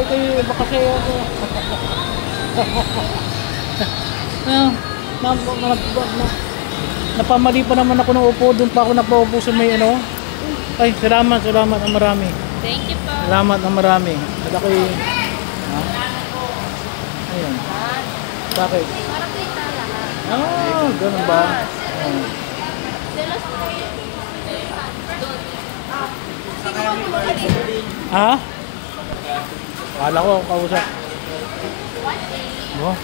baka kasi ako. Napamali pa naman ako ng upo, doon pa ako napaupo sa may ano. Ay, salamat ang marami. Thank you po. Salamat ang marami. At ako'y... Ha? Ayun. Bakit? Para kita lahat. Ah, ganun ba? Oh. Ha? Kala ko kausap. Oh.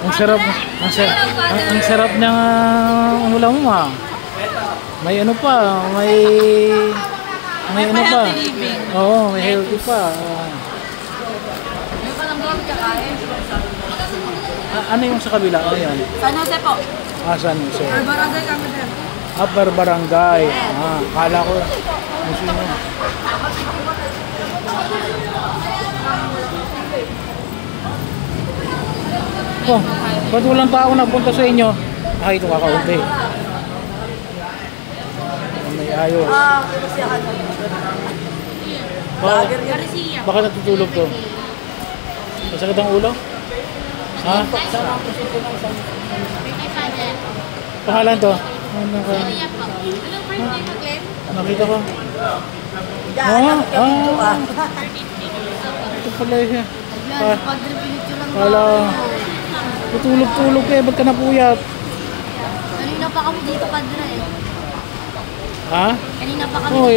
Ang sarap ng ulam mo ah. May ano pa, may ano pa. Oo, may healthy pa. May palanggong kakain. Ano yung sa kabila? Ano yan? San Jose po. Ah, San Jose. Barangay kami din. Upper Barangay. Ah, kala ko. Sino? Oh, ba't walang tao nagpunta sa inyo? Ah, ito kakaunti. May ayos. Baka natutulog to. Masakit ang ulo? Ha? Pangalan to? Ano ka? Nakita ko. Ito pala siya. Kala, tutulog-tulog eh, ba't ka napuyat? Kanina pa kami dito, Padre. Ha? Kanina pa kami Oh,